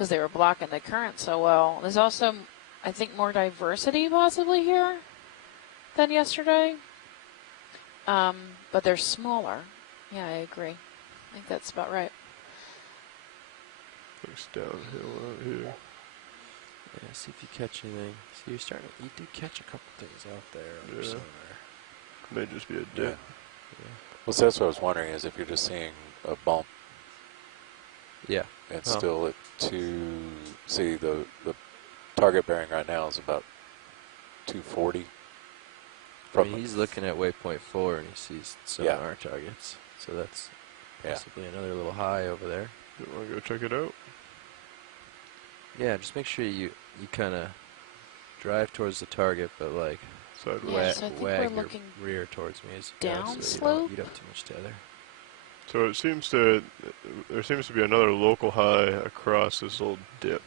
because they were blocking the current so well. There's also, I think, more diversity possibly here than yesterday. But they're smaller. Yeah, I agree. I think that's about right. Looks downhill out here. Yeah, see if you catch anything. See, you do catch a couple things out there on your sonar. May just be a dip. Yeah. Well, so that's what I was wondering, is if you're just seeing a bump. Yeah. And still at see the target bearing right now is about 240. I mean, he's looking at waypoint 4 and he sees sonar targets. So that's possibly another little high over there. You want to go check it out? Yeah, just make sure you kind of drive towards the target, but like wag your rear towards me as down so slope. You don't eat up too much tether. So it seems there seems to be another local high across this little dip,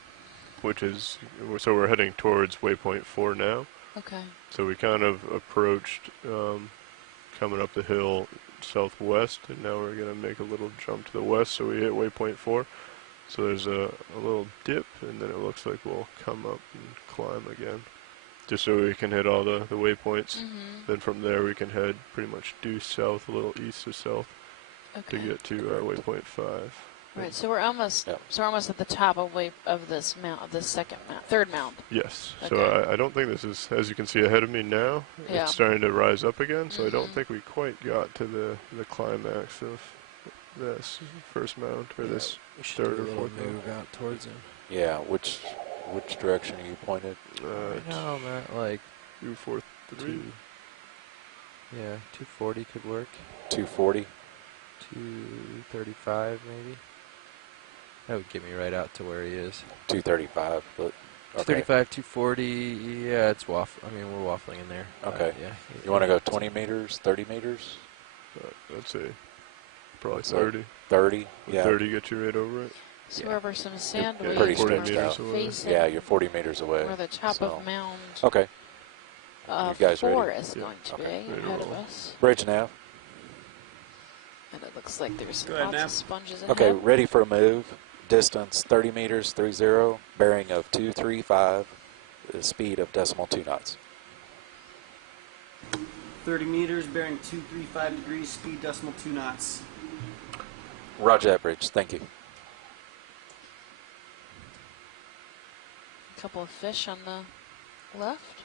which is, so we're heading towards waypoint 4 now. Okay. So we kind of approached coming up the hill southwest, and now we're going to make a little jump to the west, so we hit waypoint 4. So there's a little dip, and then it looks like we'll come up and climb again, just so we can hit all the waypoints. Then from there we can head pretty much due south, a little east to south, to get to waypoint 5. Right, so we're almost at the top of this mount, of this third mount. Yes. Okay. So I don't think this is, as you can see ahead of me now, it's starting to rise up again. So I don't think we quite got to the climax of this first mount, or this third or fourth move out towards him. Yeah. Which direction are you pointed? No, I'm at like 243. Yeah, 240 could work. 240. 235 maybe. That would get me right out to where he is. 235, but okay. 235, 240. Yeah, it's we're waffling in there. Okay. Yeah. You want to go 20 meters, 30 meters? I'd say probably 30. 30. Yeah. 30 get you right over it. So wherever some sand you're pretty stretched out. Facing, yeah, you're 40 meters away. Where the top of mound. Okay. You guys 4 ready? is going to be ahead of us. Bridge nav. And it looks like there's lots of sponges in Okay, here. ready for a move. Distance 30 meters, 30. Bearing of 235. The speed of decimal 2 knots. 30 meters, bearing 235 degrees, speed decimal 2 knots. Roger that, Bridge. Thank you. A couple of fish on the left.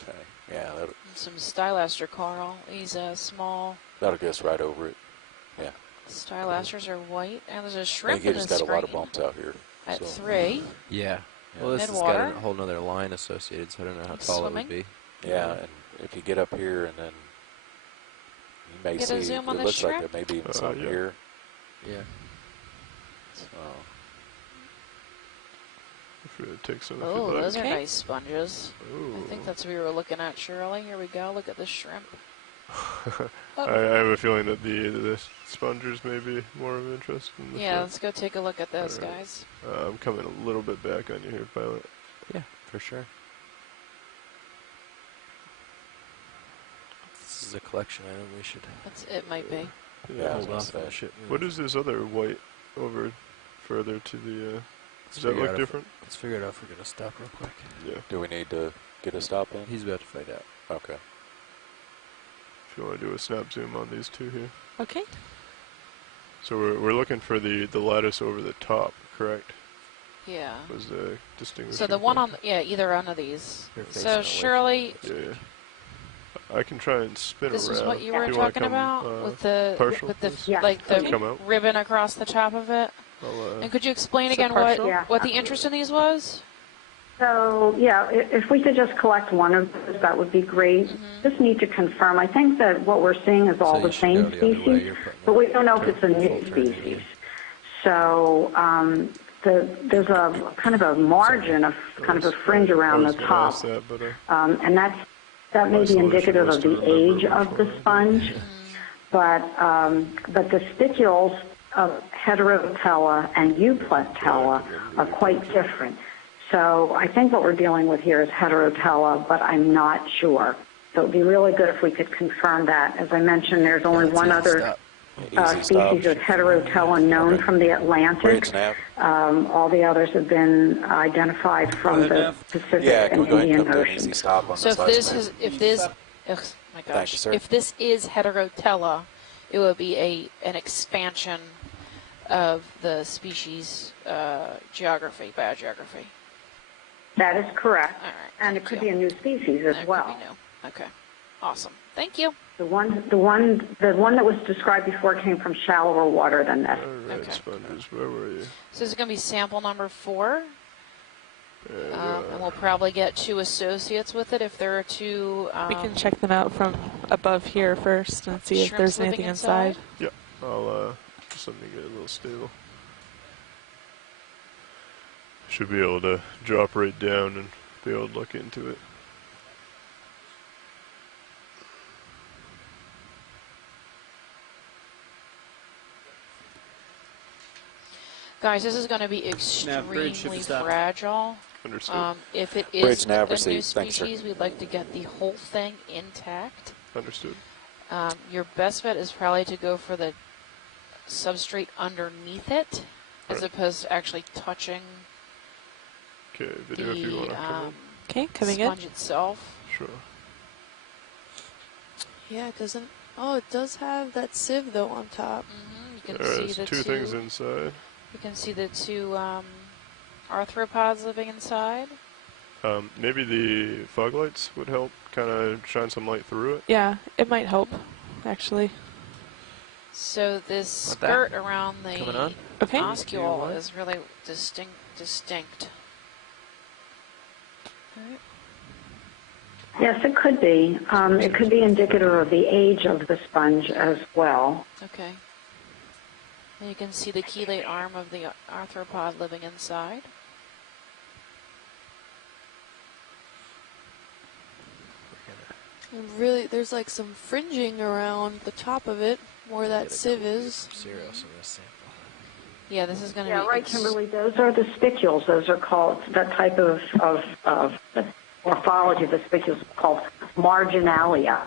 Okay. Yeah. And some stylaster coral. He's small. That'll get us right over it. Yeah. Stylasters are white, and there's a shrimp in in the the screen. Got a lot of screen bumps out here. at 3. Yeah. Well, this has got a whole nother line associated, so I don't know how tall it would be. Yeah, and if you get up here, and then you may Get see a zoom on it the looks shrimp? like there may be even some here. Yeah. So. If it takes some. Oh, those are nice sponges. Ooh. I think that's what we were looking at, Shirley. Here we go. Look at the shrimp. I have a feeling that the spongers may be more of interest in the shrimp. Let's go take a look at those guys. I'm coming a little bit back on you here, Pilot. Yeah, for sure. This is a collection item. We should. It might be. Yeah. Hold off on shit. What is this other white over further to the? Does that look different? Let's figure it out if we're gonna stop real quick. Yeah. Do we need to get a stop in? He's about to find out. Okay. If you want to do a snap zoom on these two here. Okay. So we're looking for the lattice over the top, correct? Yeah. Was the distinguishing. So the one on either one of these. So Shirley. Yeah. I can try and spin around. This is what you were talking about with the like the ribbon across the top of it. And could you explain again what the interest in these was? So, if we could just collect one of those, that would be great. Just need to confirm. I think that what we're seeing is all the same species, but we don't know if it's a new species. So, there's a kind of a margin of kind of a fringe around the top, and that may be indicative of the age of the sponge. But the stipules of Heterotella and Euplatella are quite different. So I think what we're dealing with here is Heterotella, but I'm not sure. So it would be really good if we could confirm that. As I mentioned, there's only one other species of Heterotella known from the Atlantic. All the others have been identified from the Pacific and Indian Oceans. So if this is Heterotella, it would be an expansion of the species biogeography. That is correct. All right, and it could be a new species as well. Could be new. Okay. Awesome. Thank you. The one that was described before came from shallower water than this. All right, sponges, where were you? So this is going to be sample number 4. And we'll probably get 2 associates with it if there are 2. We can check them out from above here first and see if there's anything inside. Yep. I'll just let me get a little stable. Should be able to drop right down and be able to look into it. Guys, this is going to be extremely fragile. Understood. If it is a new species, we'd like to get the whole thing intact. Understood. Your best bet is probably to go for the substrate underneath it, as opposed to actually touching video if you want to come in. Coming in. Sponge itself. Sure. Yeah, it doesn't. Oh, it does have that sieve though on top. You can see the 2 things inside. You can see the 2 arthropods living inside. Maybe the fog lights would help kind of shine some light through it. Yeah, it might help, actually. So this skirt around the oscule is really distinct. Right. Yes, it could be. It could be indicative of the age of the sponge as well. Okay. And you can see the chelate arm of the arthropod living inside. And really, there's like some fringing around the top of it where that sieve is. Yeah, this is going to be... Yeah, right, Kimberly. Those are the spicules. Those are called, that type of morphology of the spicules is called marginalia.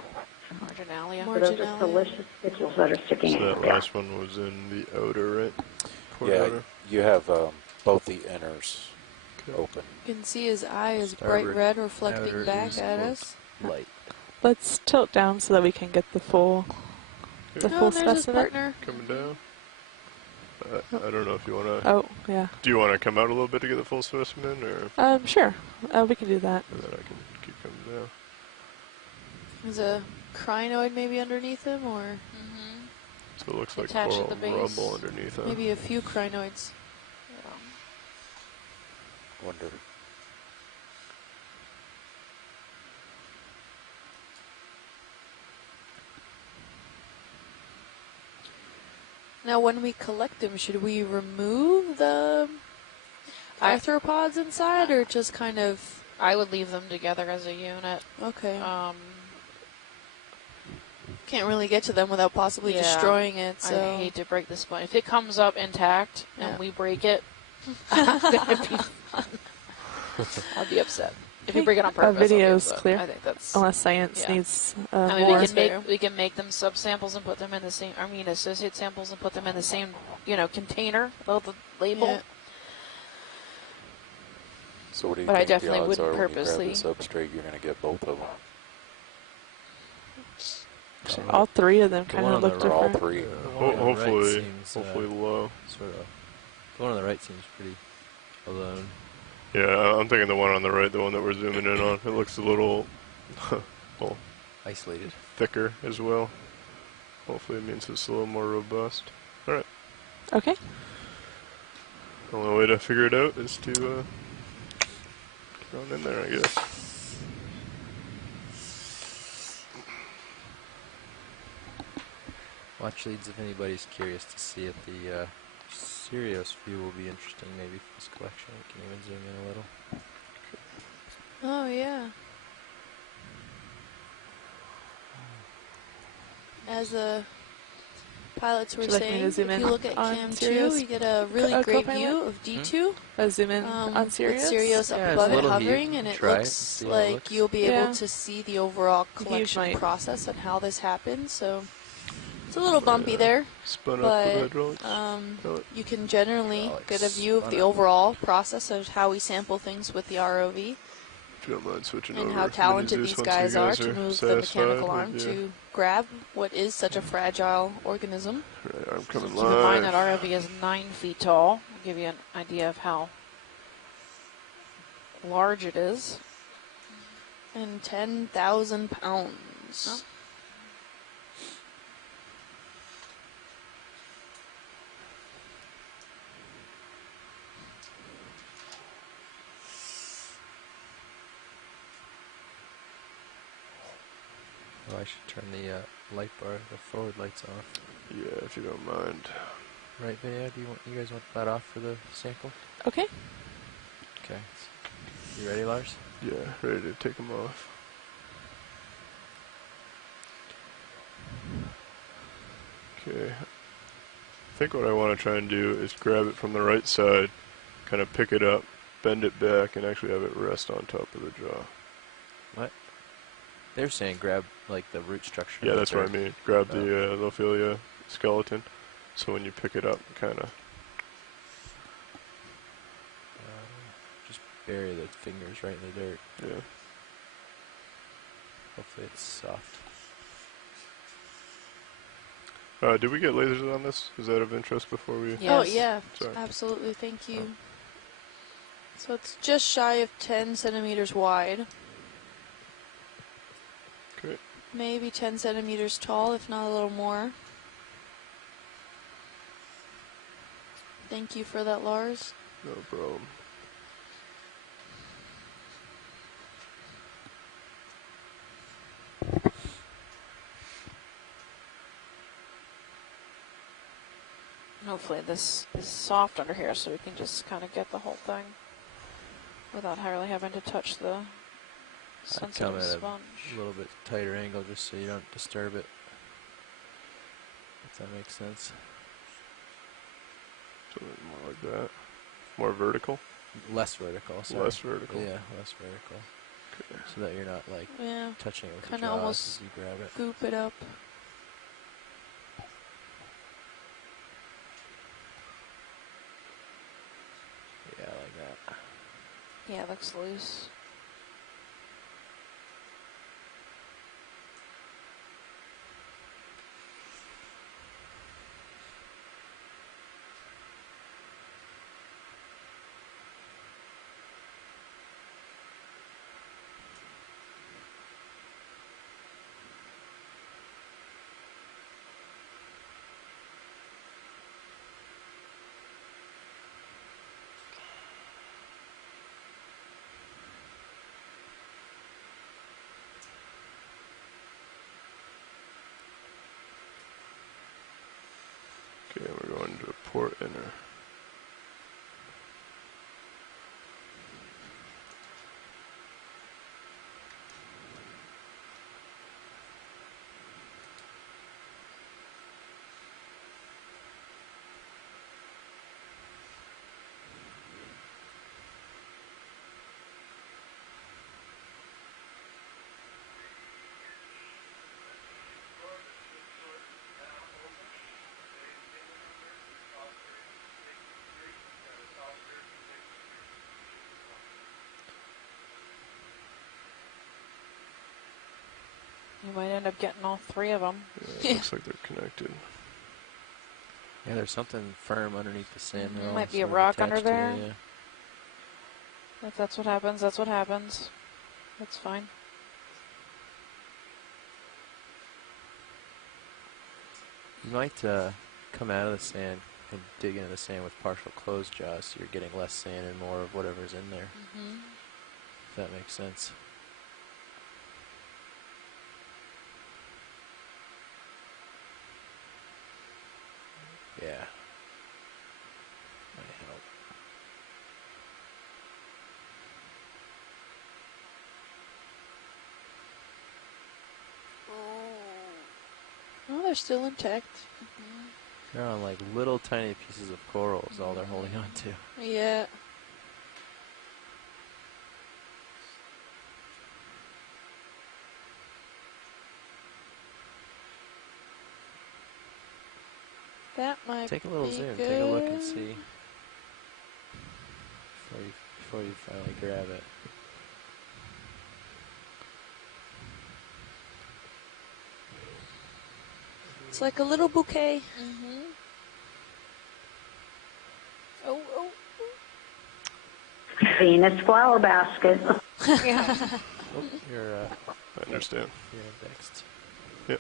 Marginalia. So those are delicious spicules that are sticking out. So that last one was in the outer, right? Yeah, you have both the inners open. You can see his eye is bright red reflecting back at us. Light. Let's tilt down so that we can get the full specimen. Coming down. I don't know if you want to... Oh, yeah. Do you want to come out a little bit to get the full specimen, or...? Sure. We can do that. And then I can keep coming down. There's a crinoid maybe underneath him, or...? So it looks like coral rubble underneath him. Maybe a few crinoids. Wonder. Now, when we collect them, should we remove the arthropods inside, or just kind of... I would leave them together as a unit. Okay. Can't really get to them without possibly destroying it, so... I hate to break the spine. If it comes up intact and we break it, I'm going to be I'll be upset. If you break it on purpose, our video's clear. I think that's... Unless science needs I mean, more. we can make them subsamples and put them in the same... I mean, associate samples and put them in the same, container, the label. Yeah. So what do you but think I definitely the odds wouldn't are purposely... when you grab the substrate, you're going to get both of them? All 3 of them kind of look different. All 3. Hopefully low. Sort of. The one on the right seems pretty alone. Yeah, I'm thinking the one on the right, the one that we're zooming in on. It looks a little, well, isolated, thicker as well. Hopefully it means it's a little more robust. All right. Okay. The only way to figure it out is to go in there, I guess. Watch leads if anybody's curious to see it. The Sirius view will be interesting maybe for this collection. We can even zoom in a little. Oh, yeah. As the pilots were saying, if you look at Cam 2, you get a really great view of D2. Zoom in on Sirius. With Sirius up above it hovering, and it looks like you'll be able to see the overall collection process and how this happens. So It's a little bumpy there, Spun but up with hydraulics. You can generally get a view of the overall process of how we sample things with the ROV. If you don't mind switching and over. how talented these guys are to move the mechanical arm to grab what is such a fragile organism. Right, arm coming Keep in mind that ROV is 9 feet tall. I'll give you an idea of how large it is. And 10,000 pounds. Oh. Oh, I should turn the light bar, the forward lights off. Yeah, if you don't mind. Right, video? You guys want that off for the sample? Okay. Okay. You ready, Lars? Yeah, ready to take them off. Okay. I think what I want to try and do is grab it from the right side, kind of pick it up, bend it back, and actually have it rest on top of the jaw. What? They're saying grab, like, the root structure. Yeah, that's what I mean. Grab the Lophilia skeleton, so when you pick it up, kind of... just bury the fingers right in the dirt. Yeah. Hopefully it's soft. Did we get lasers on this? Is that of interest before we... Yes. Oh, yeah. Sorry. Absolutely. Thank you. So it's just shy of 10 centimeters wide. Great. Maybe 10 centimeters tall, if not a little more. Thank you for that, Lars. No problem. Hopefully this is soft under here so we can just kind of get the whole thing without really having to touch the sensitive sponge. A little bit tighter angle just so you don't disturb it. If that makes sense. Something more like that. More vertical? Less vertical, sorry. Less vertical. Yeah, less vertical. Okay. So that you're not like touching it with kind your of jaws almost as you grab it. Goop it up. Yeah, like that. Yeah, it looks loose. Okay, we're going to a port inner. You might end up getting all 3 of them. Yeah, it looks like they're connected. Yeah, there's something firm underneath the sand. There might be a rock under there. If that's what happens, that's what happens. That's fine. You might come out of the sand and dig into the sand with partial closed jaws, so you're getting less sand and more of whatever's in there. If that makes sense. Yeah. Might help. Oh, they're still intact. They're on like little tiny pieces of coral is all they're holding on to. Yeah. That might Take a little be zoom. good. Take a look and see before you finally grab it. It's like a little bouquet. Mm-hmm. Oh, oh. Venus flower basket. Yeah. Oh, you're I understand. you're next. Yep.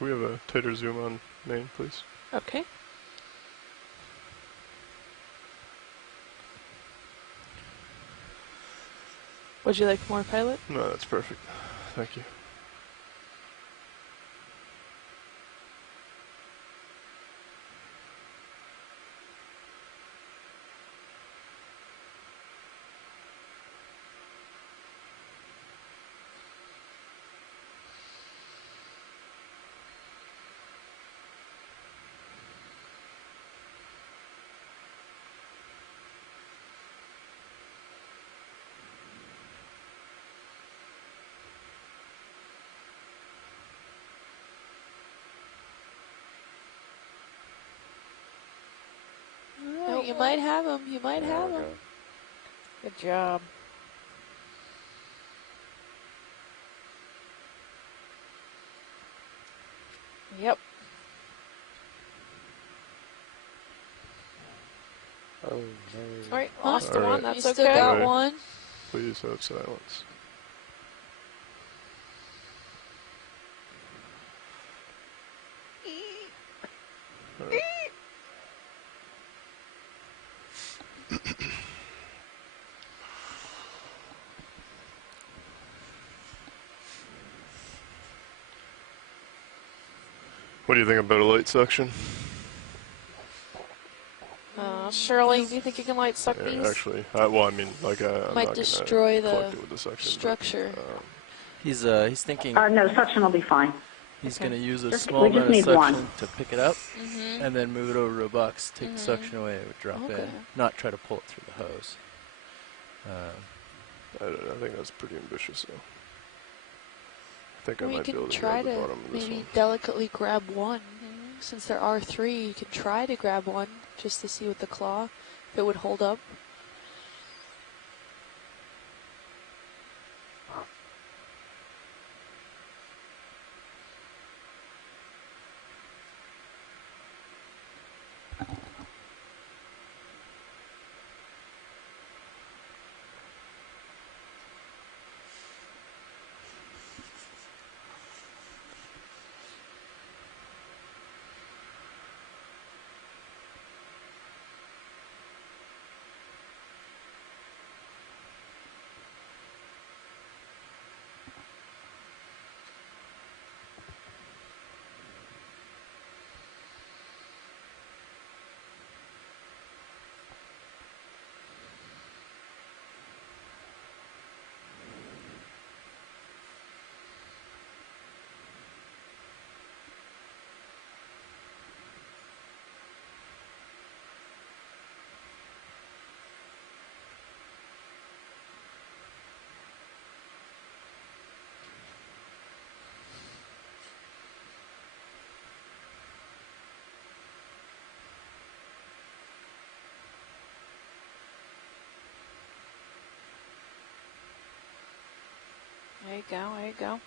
Can we have a tighter zoom on main, please? Okay. Would you like more pilot? No, that's perfect. Thank you. Oh, you might have him. You might have him. Good job. Yep. Oh, no. All right, lost the All one. right. That's You okay. still got Alright. one. Please have silence. All right. What do you think about a light suction? Shirley, do you think you can light suck Yeah, these? actually, well, I mean, like, I'm Might not destroy gonna the collect it with the suction, structure. But, He's thinking No, suction will be fine. he's Okay. going to use a Just- small we just amount of need suction one. to pick it up, Mm-hmm. and then move it over to a box, take the suction away, it would drop Okay. in, not try to pull it through the hose. I think that's pretty ambitious, though. I think Well, I you might be able can to try grab the to bottom of this maybe one. delicately grab one. Since there are three, you can try to grab one just to see with the claw if it would hold up. There you go, there you go.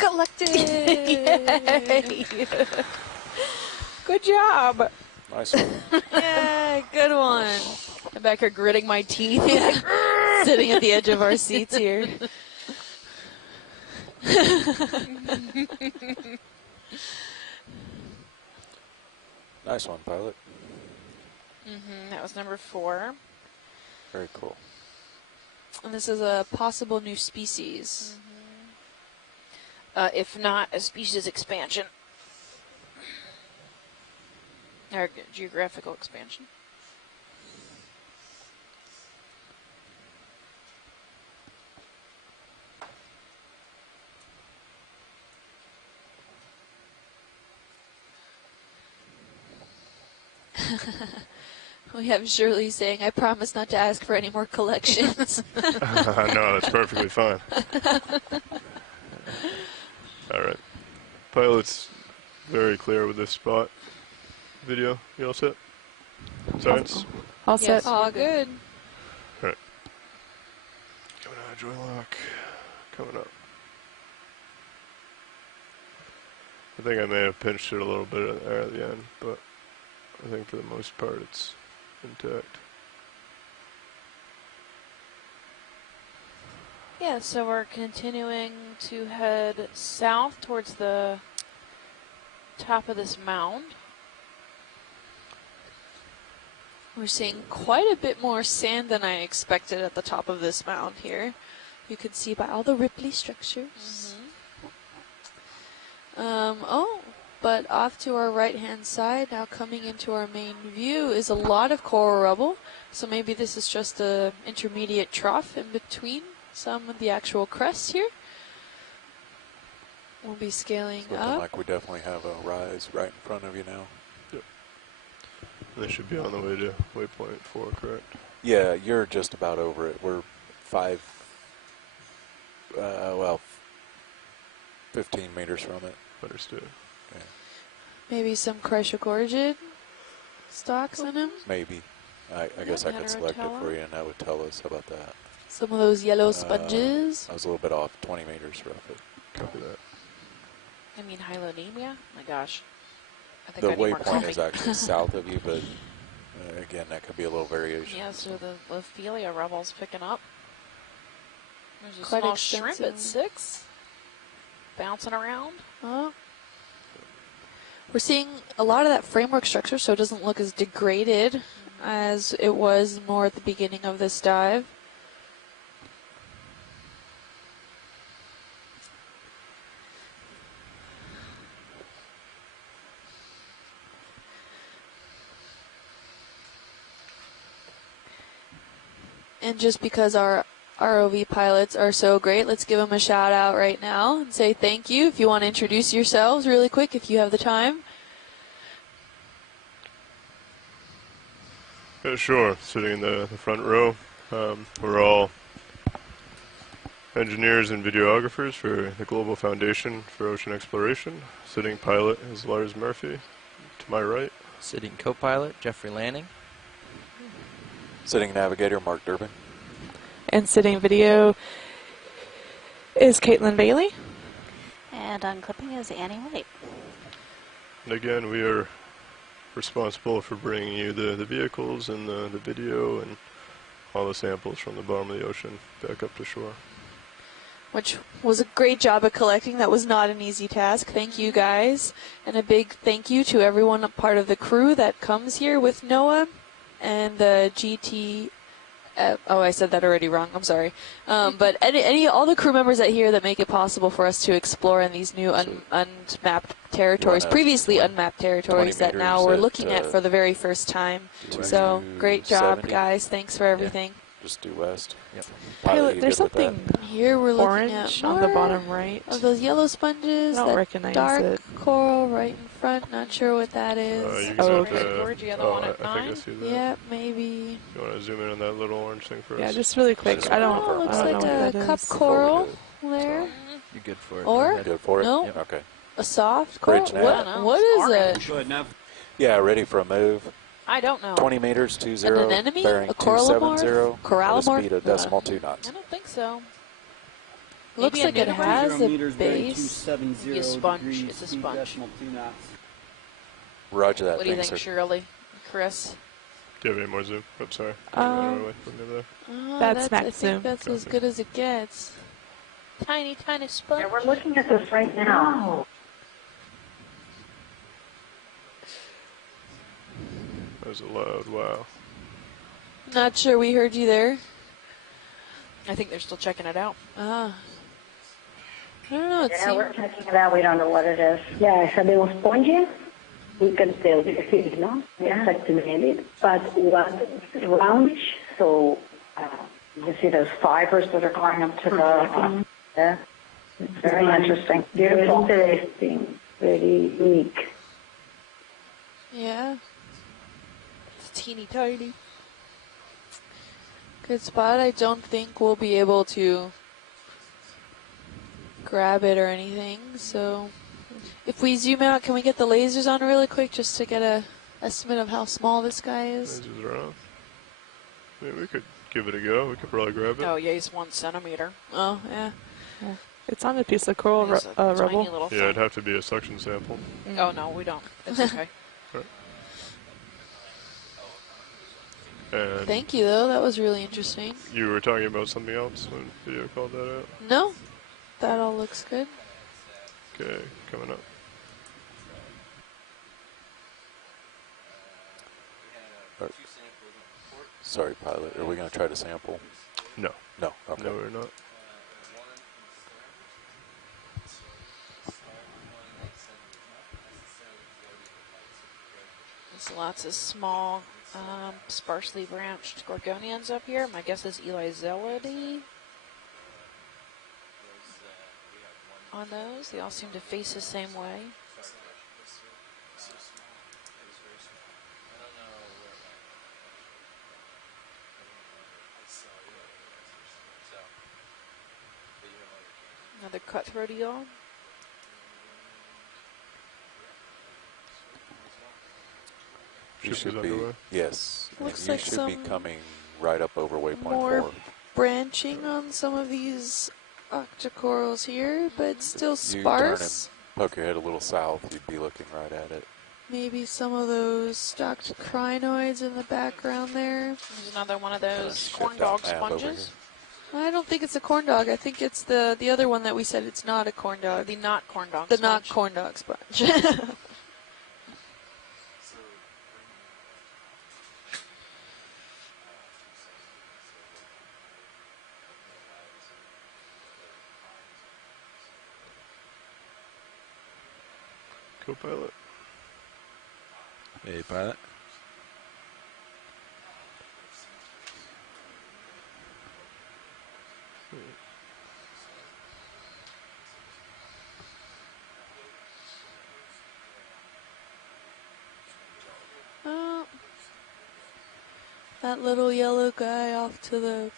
Collected! Yay. Good job. Nice one. Yeah, good one. I'm back here gritting my teeth, sitting at the edge of our seats here. Nice one, pilot. That was number 4. Very cool. And this is a possible new species. If not, a species expansion. Or geographical expansion. We have Shirley saying, I promise not to ask for any more collections. No, that's perfectly fine. All right. Pilot's very clear with this spot. Video, you all set? Science? All Yes, set. all good. All right. Coming out, joy lock. Coming up. I think I may have pinched it a little bit there at the end, but I think for the most part it's intact. Yeah, so we're continuing to head south towards the top of this mound. We're seeing quite a bit more sand than I expected at the top of this mound here. You can see by all the ripply structures. But off to our right-hand side, now coming into our main view, is a lot of coral rubble. So maybe this is just a intermediate trough in between some of the actual crest here. We'll be scaling It's looking up. like we definitely have a rise right in front of you now. Yep. They should be on the way to waypoint 4, correct? Yeah, you're just about over it. We're 15 meters from it. Understood. Yeah. Maybe some crushicoriid stalks in them. Maybe. I guess I could select it for you and that would tell us. How about that? Some of those yellow sponges. I was a little bit off, 20 meters roughly. Copy that. I mean, hylonemia? My gosh. I think The I need more waypoint coffee. is actually south of you, but again, that could be a little variation. Yeah, so the Ophelia rubble's picking up. There's a Quite small shrimp at extensive. 6. Bouncing around. Oh. We're seeing a lot of that framework structure, so it doesn't look as degraded as it was more at the beginning of this dive. And just because our ROV pilots are so great, let's give them a shout out right now and say thank you. If you want to introduce yourselves really quick, if you have the time. Yeah, sure. Sitting in the front row. We're all engineers and videographers for the Global Foundation for Ocean Exploration. Sitting pilot is Lars Murphy, to my right. Sitting co-pilot, Jeffrey Lanning. Sitting navigator, Mark Durbin. And sitting video is Caitlin Bailey. And unclipping is Annie White. And again, we are responsible for bringing you the vehicles and the video and all the samples from the bottom of the ocean back up to shore. Which was a great job of collecting. That was not an easy task. Thank you guys. And a big thank you to everyone a part of the crew that comes here with Noah and the GT. I said that already wrong. I'm sorry. But all the crew members that here that make it possible for us to explore in these new unmapped territories, previously unmapped territories that now we're looking at for the very first time. So great job, 70. guys. Thanks for everything. Just due west. Yep. Pilot, you There's good with that? something Here we're looking orange at on the more bottom right. of those yellow sponges. I don't that recognize dark it. coral right in front. Not sure what that is. You Oh, can have okay. Georgia, the oh, one I at think I 9. see that. Yeah, maybe. You want to zoom in on that little orange thing first? Yeah, just really quick. Just I don't, Oh, looks I don't like know a what that cup is. coral good. there. You're good for it. Or- Go ahead. Good for it? No. Yep. Okay. A soft coral. Bridge nav. What? I don't know. What It's is orange. it? Go ahead, Nav. Yeah, ready for a move. I don't know. 20 meters, 20, An anemone? bearing A coralomorph? 270, at a Coralomorph? speed of decimal 2 knots. I don't think so. Looks Maybe like it a has 0 a meters bearing base. 270 Maybe a sponge. degrees, It's a speed sponge. decimal 2 knots. Roger that. What do you Thanks, think, sir. Shirley? Chris? Do you have any more zoom? Oh, sorry. Oh, That's I max think zoom. that's as Copy. good as it gets. Tiny, tiny sponge. Yeah, we're looking at this right now. That was a loud wow. Not sure we heard you there. I think they're still checking it out. Ah. I don't know. It Yeah, seemed we're checking it out. We don't know what it is. Yeah, sabemos sponge. We can tell the field, no? Yeah. Exactly. But what is roundish, so you see those fibers that are going up to the... Yeah. It's very interesting. Beautiful. Very interesting. Very unique. yeah. It's teeny tiny. Good spot. I don't think we'll be able to grab it or anything. So if we zoom out, can we get the lasers on really quick just to get a estimate of how small this guy is? Lasers are on. I mean, we could give it a go. We could probably grab it. Oh, yeah, he's 1 centimeter. Oh, yeah. It's on a piece of coral He's a tiny rubble. little Yeah, it'd have to be a suction sample. Oh, no, we don't. It's okay. And Thank you, though. That was really interesting. you were talking about something else when video called that out? No, that all looks good. Okay, coming up. Sorry, pilot. Are we going to try to sample? No. No. Okay. No, we're not. There's lots of small, sparsely branched gorgonians up here. My guess is Elizelidae on those. They all seem to face the same way. Another cutthroat eel. You Ship is should be, underway. yes. Looks and you like should be some coming right up over waypoint more 4. branching on some of these octocorals here, but still You sparse. turn and poke your head a little south, you'd be looking right at it. Maybe some of those stalked crinoids in the background there. There's another one of those Shift corn out dog map over sponges. I don't think it's a corn dog. I think it's the other one that we said it's not a corn dog. The not corn dog The sponge. not corn dog sponge. Co-pilot. Hey, pilot. Oh, that little yellow guy off to the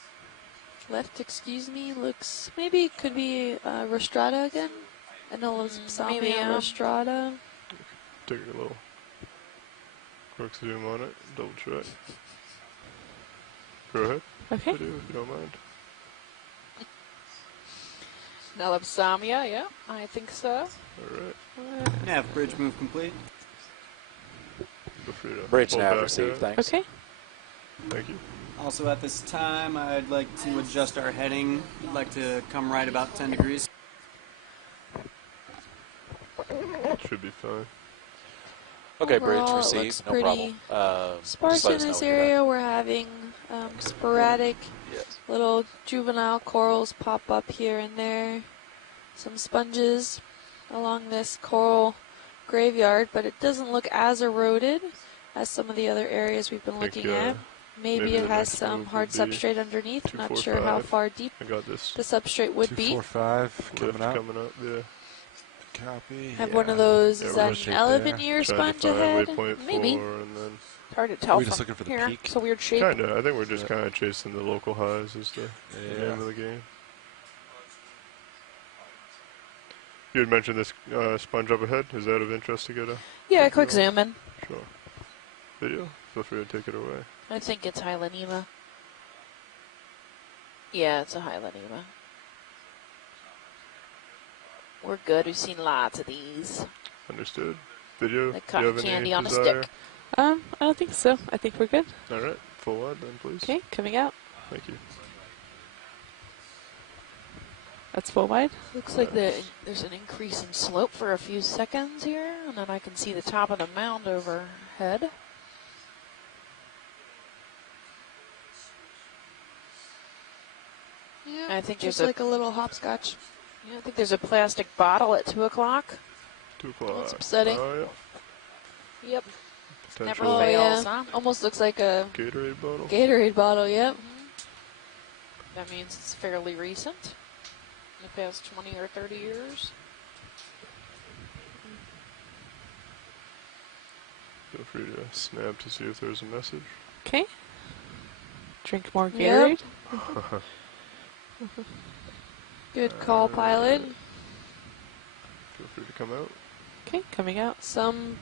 left, excuse me, looks maybe could be Rostrata again. Anolosamia maybe, yeah. Rostrata. Take a little quick zoom on it, double check. Go ahead. Okay. Video, if you don't mind. Anolosamia, yeah, I think so. Alright. Nav bridge move complete. Feel free to Bridge pull nav back received, there. thanks. Okay. Thank you. Also at this time, I'd like to adjust our heading. I'd like to come right about 10 degrees. Should be fine. Okay, bridge Overall, it received, looks no pretty problem. Sparse just let in us know this when you're back. area. We're having sporadic Yes. little juvenile corals pop up here and there. Some sponges along this coral graveyard, but it doesn't look as eroded as some of the other areas we've been Think, looking at. Maybe maybe it the has next some move hard would be substrate underneath. 2, Not 4, sure how 5. far deep I got this. the substrate would be. 245 Lift coming up. coming up, yeah. Copy. Have one of those. Yeah, Is we're that just an right there. elephant ear Trying to sponge find ahead? waypoint Maybe. 4 and then It's hard to tell we just from looking for the here. peak? It's a weird shape. kinda. I think we're just kinda chasing the local highs is the Yeah. name of the game. You had mentioned this sponge up ahead. Is that of interest to get a Yeah, quick zoom in. sure video? Feel free to take it away. I think it's Hylanema. Yeah, it's a Hylanema. We're good. We've seen lots of these. Understood. Video? Like Do you have cotton any candy on a desire? stick. I don't think so. I think we're good. All right. Full wide then, please. Okay, coming out. Thank you. That's full wide. Looks like there's an increase in slope for a few seconds here, and then I can see the top of the mound overhead. Yeah, I think just there's like a little hopscotch. I think there's a plastic bottle at 2 o'clock. 2 o'clock. That's upsetting. Oh, yeah. Yep. Potential Never fails, huh? Almost looks like a Gatorade bottle. Gatorade bottle, yep. That means it's fairly recent. In the past 20 or 30 years. Feel free to snap to see if there's a message. Okay. Drink more Gatorade. Yep. Good call, pilot. Feel free to come out. Okay, coming out. Some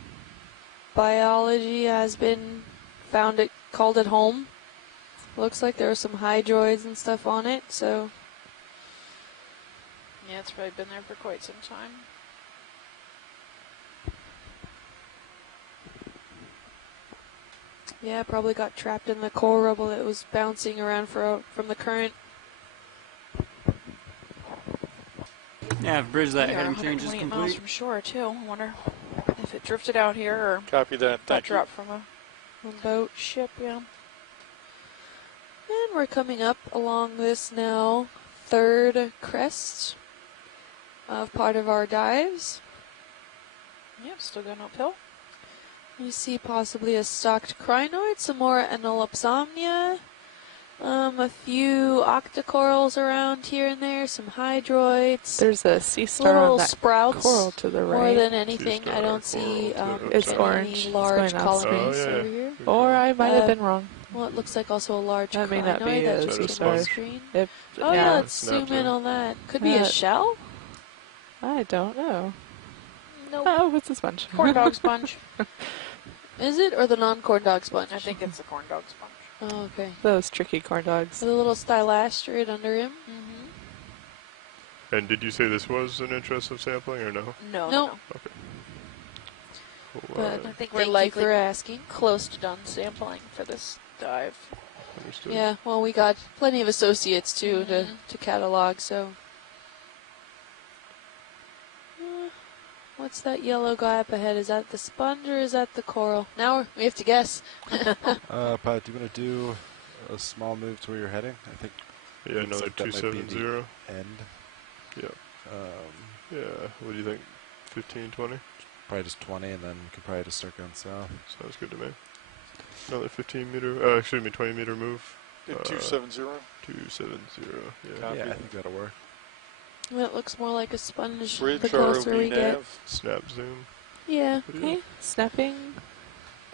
biology has been called it home. Looks like there are some hydroids and stuff on it, so. Yeah, it's probably been there for quite some time. Yeah, probably got trapped in the coral rubble that was bouncing around from the current. Yeah, I've bridged that We are heading change is 128 miles complete. from shore, too. I wonder if it drifted out here or Copy that. got Thank you. dropped from a boat, ship, yeah. And we're coming up along this now third crest of part of our dives. Yep, still going uphill. We see possibly a stocked crinoid, some more Analopsomnia, a few octocorals around here and there, some hydroids. There's a sea star on little that sprouts coral to the right. More than anything, Sea I don't star, see coral to the It's side. orange. any It's large going off colonies screen. Oh, yeah. over here. Or I might have Uh, been wrong. Well, it looks like also a large That may not be crinoid that a just sea came star. on the screen. If, Oh yeah, let's Snap zoom in zoom. on that. Could be a That- shell? I don't know. Nope. Oh, what's a sponge? Corn dog sponge. Is it, or the non-corn dog sponge? I think it's a corn dog sponge. Oh, okay. Those tricky corn dogs. With a little stylastrate under him. And did you say this was an interest of sampling or no? No, No. no. Okay. Full But I think we're thank you likely for asking. close to done sampling for this dive. Understood. Yeah, well, we got plenty of associates too to catalog. So, what's that yellow guy up ahead? Is that the sponge or is that the coral? Now we have to guess. Pat, do you want to do a small move to where you're heading? I think Yeah, looks another like that might be the 270. end. Yeah. Yeah. What do you think? 15, 20? Probably just 20, and then we could probably just start going south. Sounds good to me. Another 15 meter, 20 meter move. 270. 270. Yeah. Yeah, I think that'll work. It looks more like a sponge Bridge the closer we ROV get. nav. Snap zoom. Yeah. Video. Okay, snapping.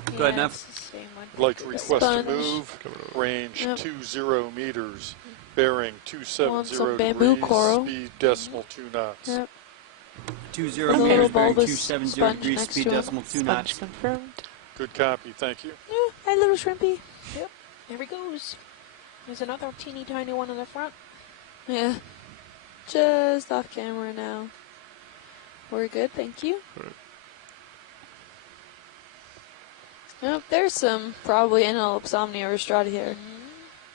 Good Yeah, enough. it's the same one. I'd like to request a Sponge. move. Coming over. Range Yep. 20 meters. Bearing Want 270 some bamboo degrees. coral. Speed decimal 2 knots. Yep. 20 A little meters, bearing bulbous 270 sponge degrees, next speed to him. decimal 2 knots. Sponge confirmed. Good copy. Thank you. Yeah, hi, little shrimpy. Here he goes. There's another teeny tiny one in the front. Yeah. Just off camera now. We're good, thank you. Right. Yep, there's some probably Analopsomnia rostrata here.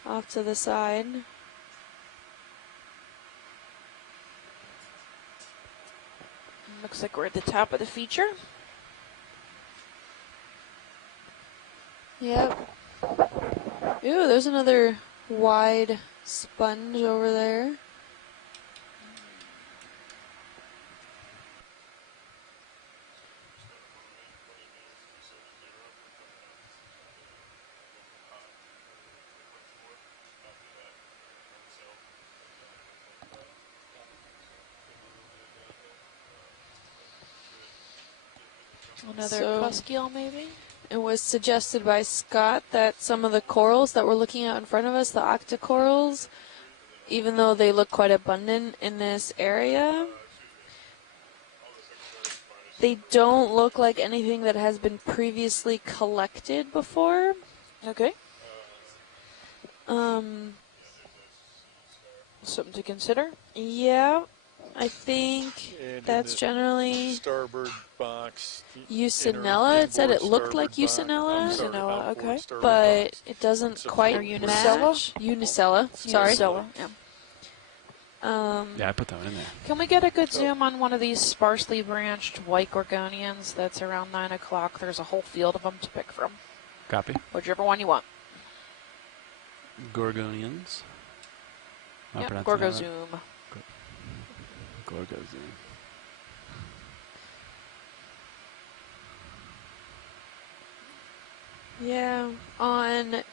Off to the side. Looks like we're at the top of the feature. Yep. Ooh, there's another wide sponge over there. Another So- cuskeel, maybe? It was suggested by Scott that some of the corals that we're looking at in front of us, the octocorals, even though they look quite abundant in this area, they don't look like anything that has been previously collected before. Okay. Something to consider. Yeah, I think And that's in the generally starboard box. Eucinella. It said it looked like Eucinella, Okay. but it doesn't quite Or Unicella? match. Unicella. Sorry. Unicella, yeah. Yeah, I put that one in there. Can we get a good zoom on one of these sparsely branched white gorgonians that's around 9 o'clock? There's a whole field of them to pick from. Copy. Whichever one you want. Gorgonians. Yep, Gorgozoom. Gorgozoom. Yeah, on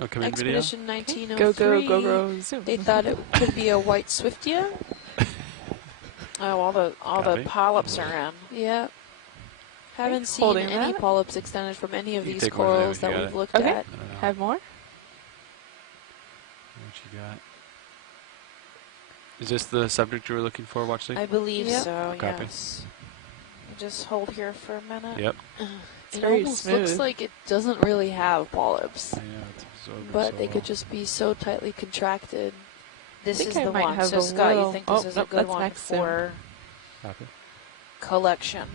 Expedition 1903, go, zoom. they thought it could be a white Swiftia. Oh, all the polyps are in. Yeah. Haven't seen Holding any that. polyps extended from any of You these take one of them corals if you that got we've it. looked Okay. at. Have more? What you got? Is this the subject you were looking for, Watchley? I believe Yep. so, Copy. yes. Just hold here for a minute. Yep. It's It very almost smooth. looks like it doesn't really have polyps, Yeah, it's absorbing but so they well. could just be so tightly contracted. This think is I the might one. have So, a Scott, little- you think this oh, is nope, a good that's one next zoom. for Copy. collection?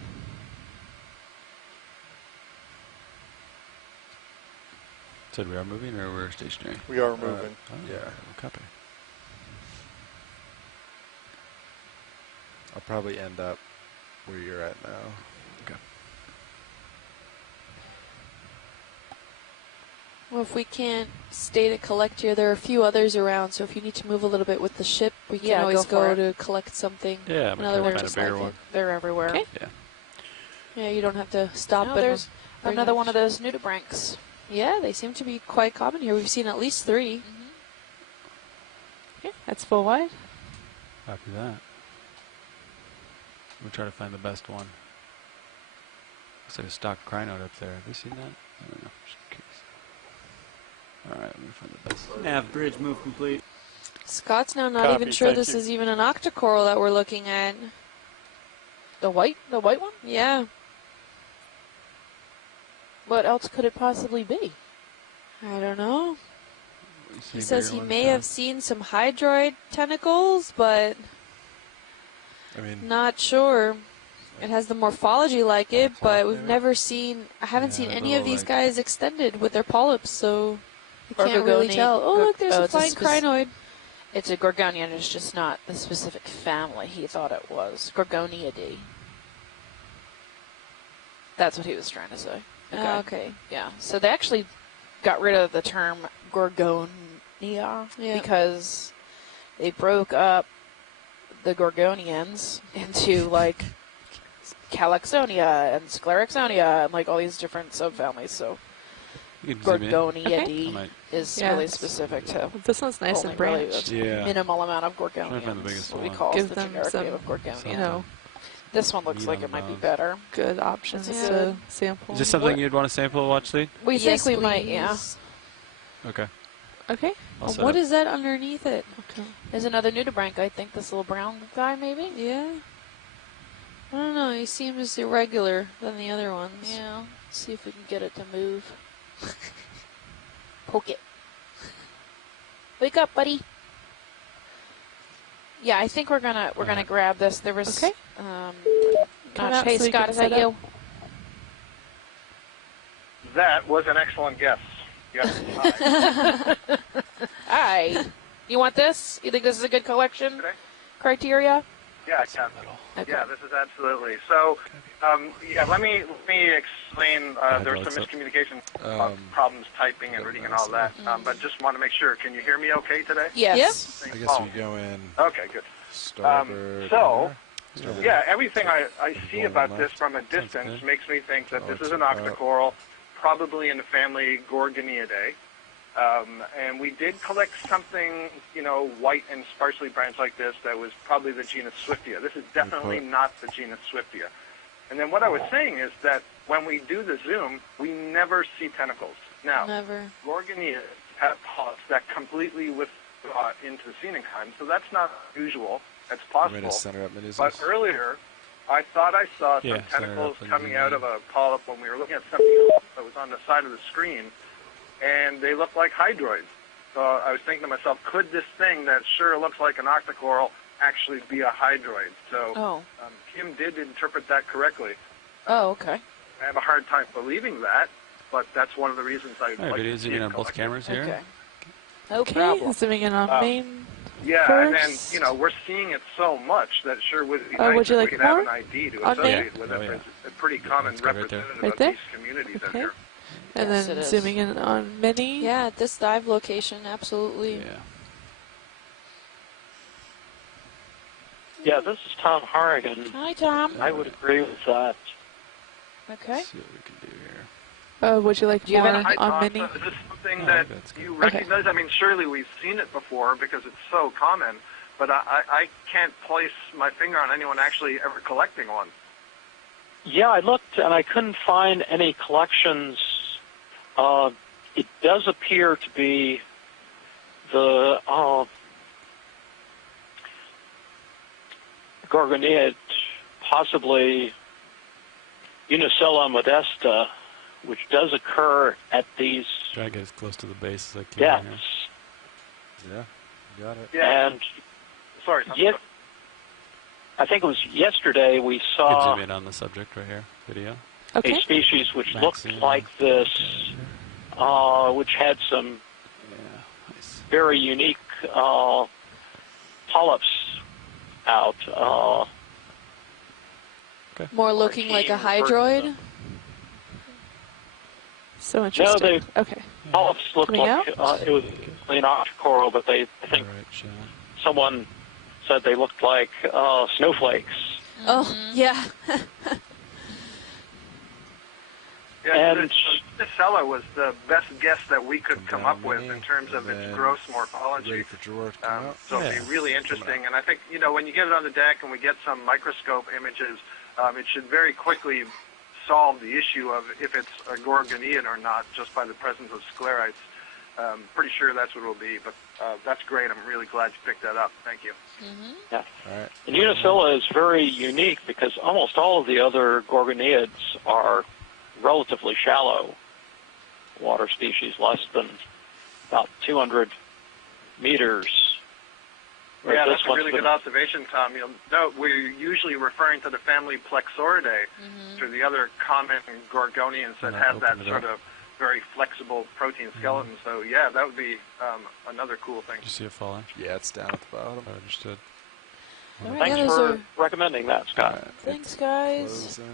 Said we are moving or we're stationary? We are moving. Yeah. Copy. I'll probably end up where you're at now. Okay. Well, if we can't stay to collect here, there are a few others around, so if you need to move a little bit with the ship, we can Yeah, always go for go to collect something. Yeah, I'm Another gonna one find a just bigger like one. it. They're everywhere. Okay. Yeah. Yeah, you don't have to stop. No, and there's bring another up one of ship. those nudibranchs. Yeah, they seem to be quite common here. We've seen at least 3. Okay, that's full wide. Copy that. We'll try to find the best one. Looks like a stock crinoid up there. Have you seen that? I don't know. Just in case. Alright, let me find the best. Nav bridge move complete. Scott's now not Copy, even sure thank this you. is even an octocoral that we're looking at. The white one? Yeah, What else could it possibly be? I don't know. You see He a says bigger he one may down? have seen some hydroid tentacles, but I mean, not sure. It has the morphology like it, but we've maybe? never seen, I haven't Yeah, seen like any of little, these like- guys extended with their polyps, so you Or can't really Gorgoni- tell. Oh, look, there's oh, a it's a flying crinoid. It's a gorgonian. It's just not the specific family he thought it was. Gorgoniidae. That's what he was trying to say. Okay. Yeah. So they actually got rid of the term Gorgonia Yeah. because they broke up the Gorgonians into like Calaxonia and Scleroxonia and like all these different subfamilies. So You can zoom in. Gorgoniidae I might is Yeah. really specific to This one's nice only and really branched. a Yeah. minimal amount of Trying to find the Gorgonians. biggest What we one. call Give the them generic some, name of Gorgonia. You know, This one looks Meat like on it might be bones. better. good options Yeah. to sample. Is this something you'd want to sample, Watchley? We Yes, think we might, yeah. please. Okay. Okay. I'll set What up. is that underneath it? Okay. There's another nudibranch, I think, this little brown guy, maybe? Yeah. I don't know. He seems irregular than the other ones. Yeah. See if we can get it to move. Poke it. Wake up, buddy. Yeah, I think we're gonna grab this. There was Okay. Come out hey so you Scott, can is that set up. you? That was an excellent guess. Yes. Hi. You want this? You think this is a good collection criteria? Yeah, yeah, this is absolutely. So, let me explain. There was some miscommunication problems typing and reading and all that. But just want to make sure. Can you hear me okay today? Yes. I guess we go in. Okay, good. Starboard. Yeah, everything I see about this from a distance makes me think that this is an octocoral, probably in the family Gorgoniidae. And we did collect something, white and sparsely branched like this that was probably the genus Swiftia. This is definitely not the genus Swiftia. And then what I was saying is that when we do the zoom, we never see tentacles. Now, Never. Gorgoniidae have polyps that completely withdraw into the coenenchyme, so that's not unusual. That's possible. But earlier, I thought I saw some tentacles coming out of a polyp when we were looking at something else that was on the side of the screen, and they looked like hydroids. So I was thinking to myself, could this thing that sure looks like an octocoral actually be a hydroid. So Kim did interpret that correctly. Oh, okay. I have a hard time believing that, but that's one of the reasons I like Video to see zooming it on both collected. cameras here. Okay. No problem. Zooming in on main. Yeah, first. and then, we're seeing it so much that sure would be would nice you if like we could have more an ID to on main? associate with it. It's a pretty common representative Right of there? these communities out Okay. here. And Yes, then it is. zooming in on mini. Yeah, at this dive location, absolutely. Yeah, this is Tom Harrigan. Hi, Tom. I would agree with that. Okay. See what we can do here. Would you like Do you more have on mini? Is this something that you recognize? I mean, surely we've seen it before because it's so common, but I can't place my finger on anyone actually ever collecting one. Yeah, I looked and I couldn't find any collections. It does appear to be the Gorgonid, possibly Unicella modesta, which does occur at these Try to get as close to the base as I can. depths. Yeah, you got it. Yeah. And sorry, I think it was yesterday we You can saw zoom in on the subject right here. Video. a species which looked Maxine. like this, which had some very unique polyps out. More looking like a hydroid. So No, interesting. they Okay. polyps looked Coming like it was an octocoral, but I think someone said they looked like snowflakes. Oh, yeah. Yeah, Unicella was the best guess that we could come up with in terms of its gross morphology. So it'd be really interesting. And I think, when you get it on the deck and we get some microscope images, it should very quickly solve the issue of if it's a gorgoniid or not, just by the presence of sclerites. Pretty sure that's what it will be, but that's great. I'm really glad you picked that up. Thank you. Yeah. And Unicella is very unique because almost all of the other gorgoniids are relatively shallow water species, less than about 200 meters. Yeah, that's a really good observation, Tom. You'll note we're usually referring to the family Plexauridae, to the other common gorgonians that have that sort of very flexible protein skeleton. So, yeah, that would be another cool thing. Did you see it falling? Yeah, it's down at the bottom. I understood. Thanks for recommending that, Scott. Thanks, guys. Close in.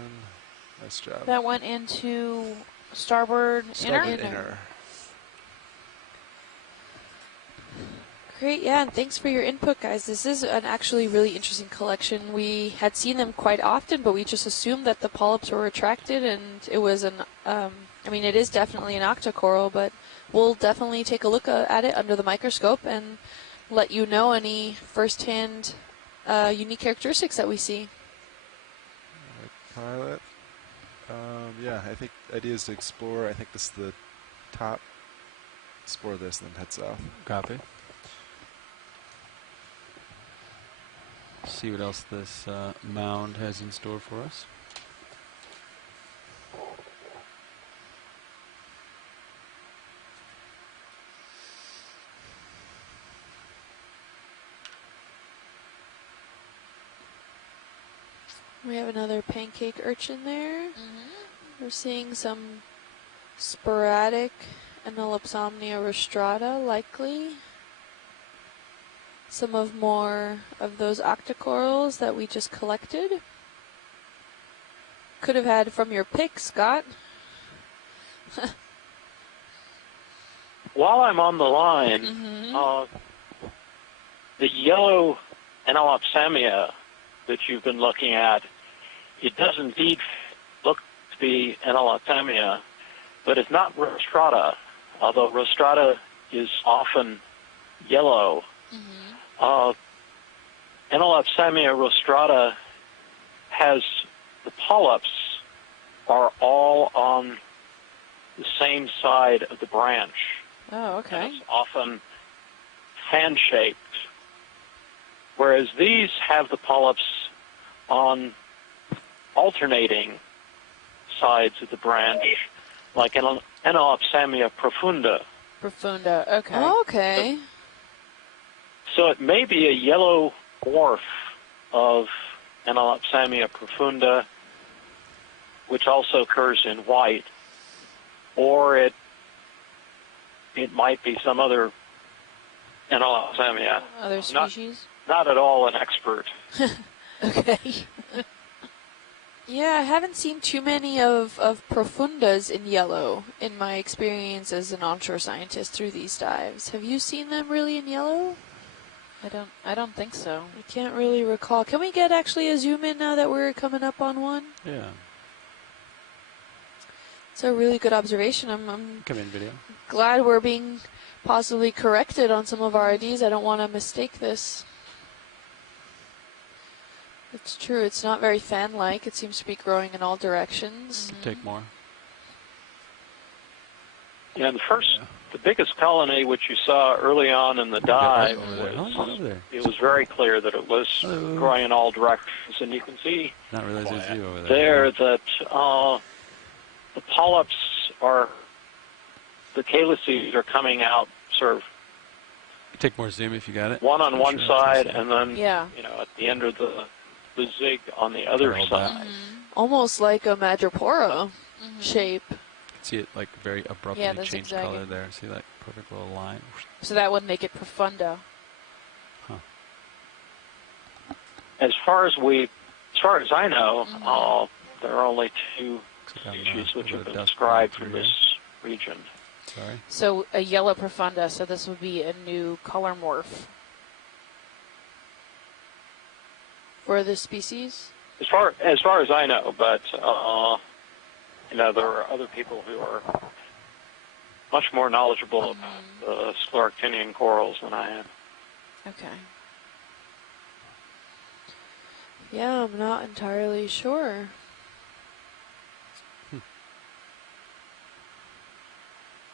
Nice job. That went into starboard inner. Great, yeah, and thanks for your input, guys. This is an actually really interesting collection. We had seen them quite often, but we just assumed that the polyps were retracted, and it was an, it is definitely an octocoral, but we'll definitely take a look at it under the microscope and let you know any first-hand unique characteristics that we see. Pilot. Yeah, I think the idea is to explore. I think this is the top. Explore this and then head south. Copy. See what else this mound has in store for us. We have another pancake urchin there. We're seeing some sporadic Anolopsomnia rostrata, likely. Some of more of those octocorals that we just collected. Could have had from your pick, Scott. While I'm on the line, the yellow Anolopsamia that you've been looking at, it does indeed look to be Anolopsamia, but it's not rostrata, although rostrata is often yellow. Anolopsamia rostrata has the polyps are all on the same side of the branch. Oh, okay. And it's often fan-shaped, whereas these have the polyps on alternating sides of the branch, like Anolopsamia profunda. Profunda, okay. Okay. So it may be a yellow morph of Analopsamia profunda, which also occurs in white, or it might be some other Analopsamia. Other species? Not at all an expert. Okay. Yeah, I haven't seen too many of profundas in yellow in my experience as an onshore scientist through these dives. Have you seen them really in yellow? I don't think so. I can't really recall. Can we get actually a zoom in now that we're coming up on one? Yeah. It's a really good observation. I'm Come in video. glad we're being possibly corrected on some of our IDs. I don't want to mistake this. It's true. It's not very fan-like. It seems to be growing in all directions. Take more. Yeah, the biggest colony, which you saw early on in the dive, it was very clear that it was growing in all directions, and you can see Not realizing it's you over there. that the polyps the calyces are coming out sort of Take more zoom if you got it. one on one side, and then at the end of the zig on the other side. Almost like a madrepora shape. You can see it like very abruptly change color there. See that perfect little line? So that would make it profunda. Huh. As far as I know, there are only two species which have been described from this region. Sorry. So a yellow profunda, so this would be a new color morph. For this species? As far as I know, but there are other people who are much more knowledgeable about the scleractinian corals than I am. Okay. Yeah, I'm not entirely sure.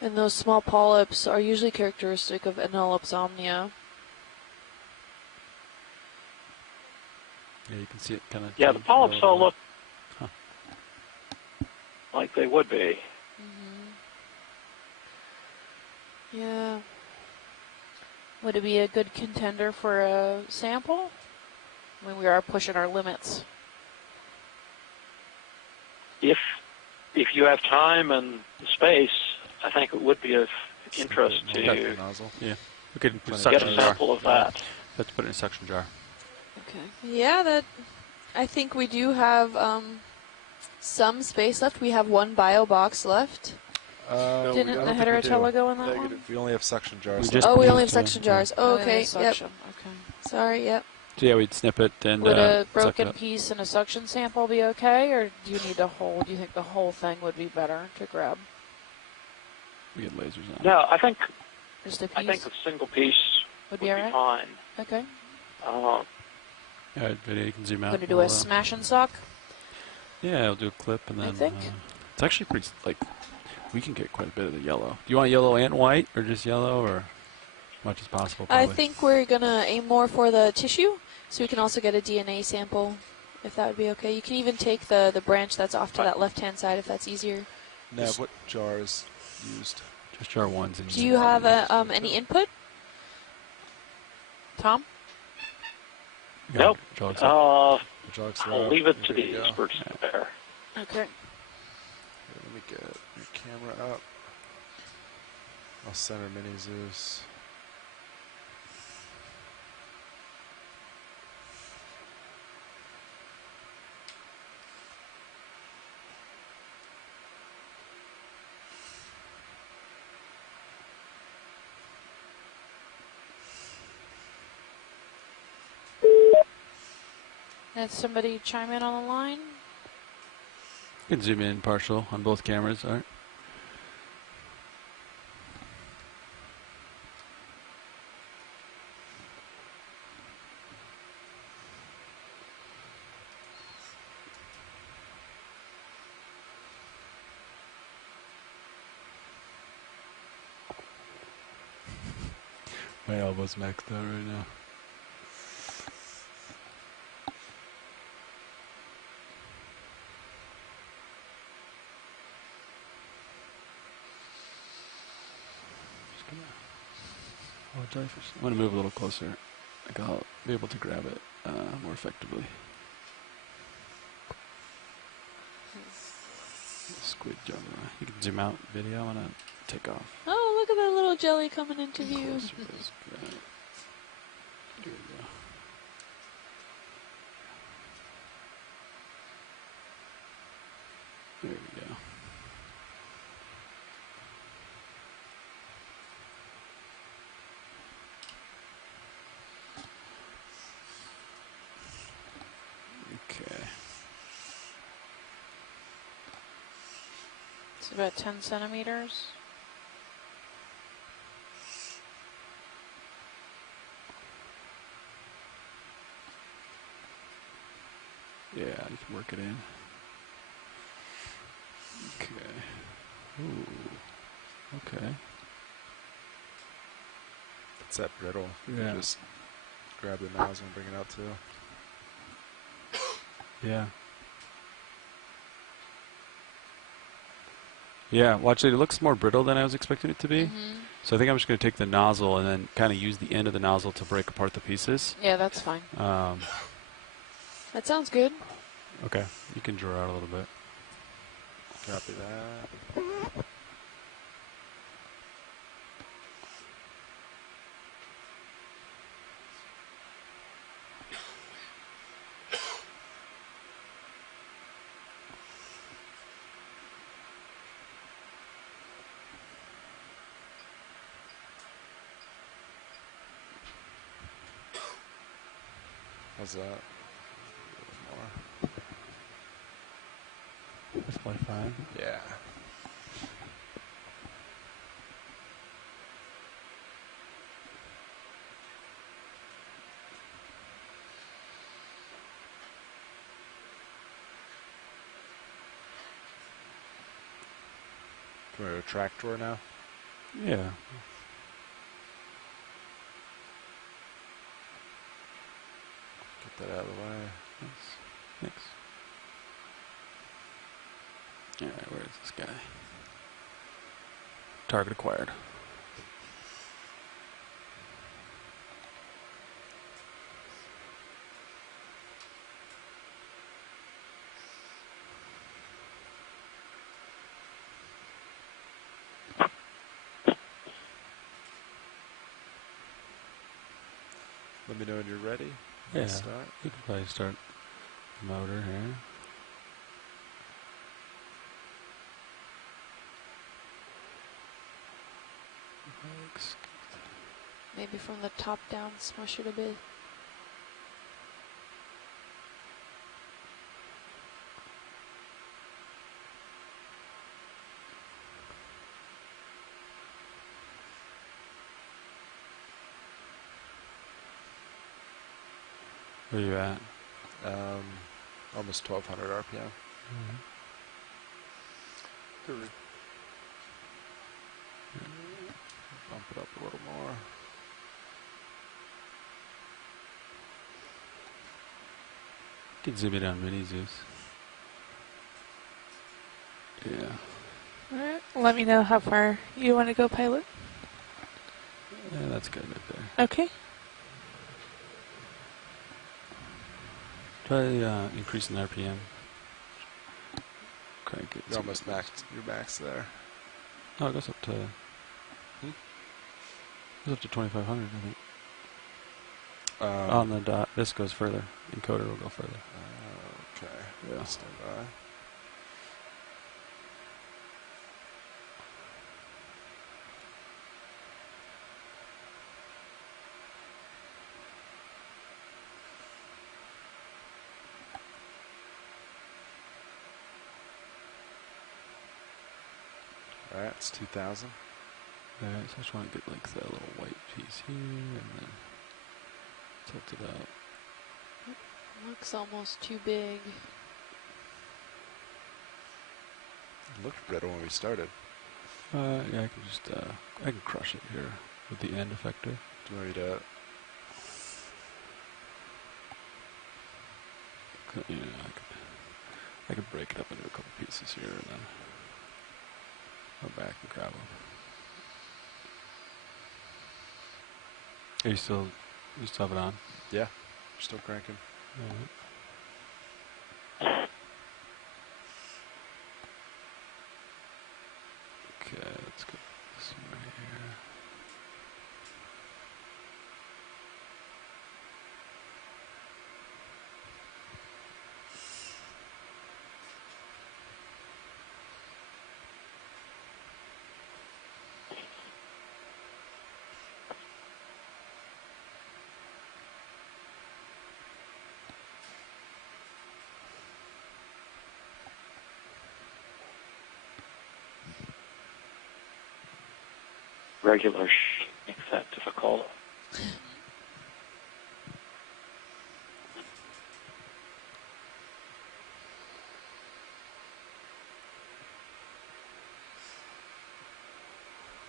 And those small polyps are usually characteristic of Analopsamnia. Yeah, you can see it kind of. Yeah, the polyps all look like they would be. Yeah. Would it be a good contender for a sample? I mean, we are pushing our limits. If you have time and space, I think it would be of interest to Yeah, we could get a sample of that. Let's put it in a suction jar. Okay. Yeah, I think we do have some space left. We have one bio box left. Didn't the heterotella go in that one? We only have suction jars. We only have suction jars. Oh, okay. Suction. Yep. Okay. Sorry. Yep. So yeah, we'd snip it and. Would a broken piece and a suction sample be okay, or do you need the whole? Do you think the whole thing would be better to grab? We get lasers on. No, I think just a piece. I think a single piece would be all right. Fine. Okay. Yeah, video you can zoom out. Going to do a smash and suck. Yeah, I'll do a clip and then. I think it's actually pretty we can get quite a bit of the yellow. Do you want yellow and white, or just yellow, or as much as possible? Probably? I think we're gonna aim more for the tissue, so we can also get a DNA sample, if that would be okay. You can even take the branch that's off to that left-hand side, if that's easier. Nav, what jar is used? Just jar ones. Do you have any input, Tom? Nope. I'll leave it to the go. experts there. Okay. Let me get your camera up. I'll center Mini Zeus. Did somebody chime in on the line? You can zoom in partial on both cameras, all right? My elbow's maxed out right now. I'm going to move a little closer. Like I'll be able to grab it more effectively. Squid jump. You can zoom out video. I'm gonna take off. Oh, look at that little jelly coming into view. Here we go. There we go. Okay. It's about 10 centimeters. Yeah, you can work it in. Okay. Ooh. Okay. It's that brittle. You Yeah. can just grab the nozzle and bring it out too. Yeah. Yeah, well, actually, it looks more brittle than I was expecting it to be. So I think I'm just going to take the nozzle and then kind of use the end of the nozzle to break apart the pieces. Yeah, that's fine. That sounds good. Okay, you can draw out a little bit. Copy that. How's that? A little more. That's probably fine. Yeah. Can we retract drawer now? Yeah. Get that out of the way. Thanks. Alright, where is this guy? Target acquired. Let me know when you're ready. Yeah, Start. you can probably start the motor here. Maybe from the top down, smush it a bit. Where are you at? Almost 1,200 RPM. Bump it up a little more. You can zoom it on mini Zeus. Yeah. Alright, let me know how far you want to go, pilot. Yeah, that's good right there. Okay. Try increasing the RPM. Crank it. You're almost maxed. You're maxed there. Oh, it goes up to. Goes up to 2,500, I think. On the dot, this goes further. Encoder will go further. Okay. Yeah. Stand by. Alright, it's 2,000. Alright, so I just want to get like that little white piece here and then tilt it out. Looks almost too big. It looked brittle when we started. Yeah, I can just, I can crush it here with the end effector. Do you want me to? You know, I could break it up into a couple pieces here and then go back and grab them. Are you still You still have it on? Yeah. Still cranking. All right. Okay, let's go this one right here. Regular makes that difficult.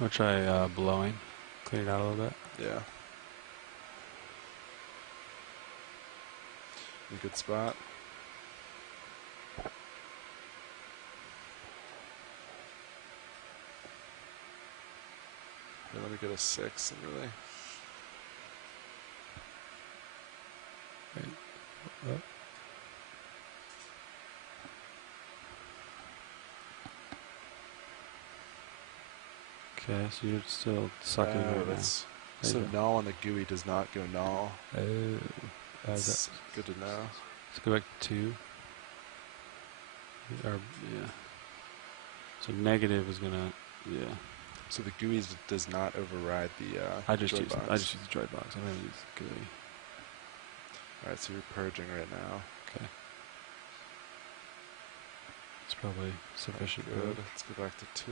I'll try blowing, clean it out a little bit. Yeah. In a good spot. Yeah, let me get a 6 and really. Right. Okay, so you're still sucking right now. So null on the GUI does not go null. Oh, that's good to know. Let's go back to 2. Or, yeah. So negative is gonna, yeah. So the GUI does not override the I just use box. I just use the joy box. I'm gonna use the GUI. All right, so you're purging right now. Okay. It's probably sufficient. Good. Let's go back to 2.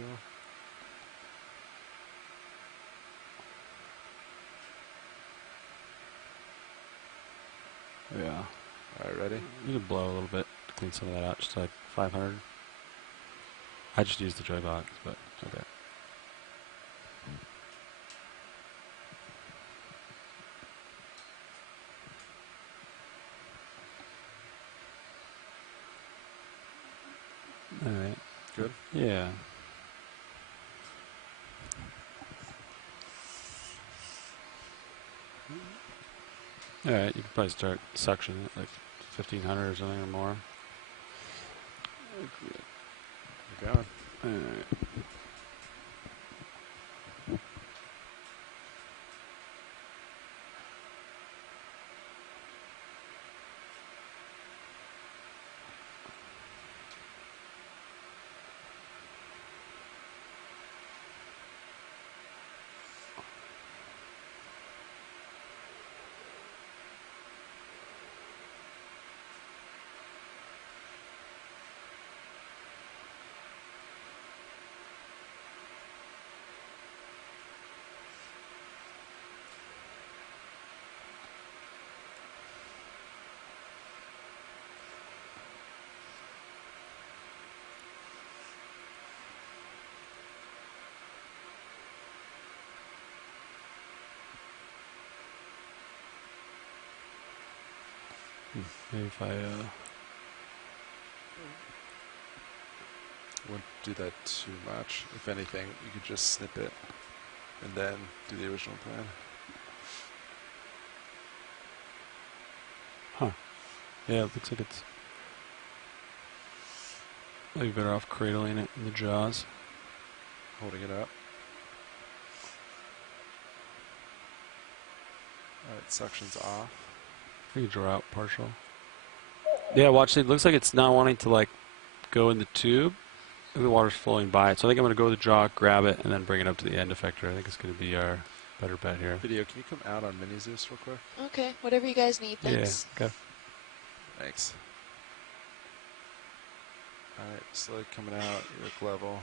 Yeah. All right, ready? You can blow a little bit to clean some of that out, just like 500. I just used the joy box, but okay. All right. Good? Yeah. All right, you can probably start suctioning it like 1,500 or something or more. We're going. All right. Maybe if I won't do that too much. If anything, you could just snip it and then do the original plan. Huh. Yeah, it looks like it's maybe better off cradling it in the jaws. Holding it up. Alright, suction's off. You can draw out partial. Yeah, watch it. Looks like it's not wanting to like go in the tube. The water's flowing by it. So I think I'm going to go with the jaw, grab it, and then bring it up to the end effector. I think it's going to be our better bet here. Video, can you come out on Mini Zeus real quick? Okay, whatever you guys need, thanks. Yeah, okay. Thanks. Alright, slowly coming out, you look level.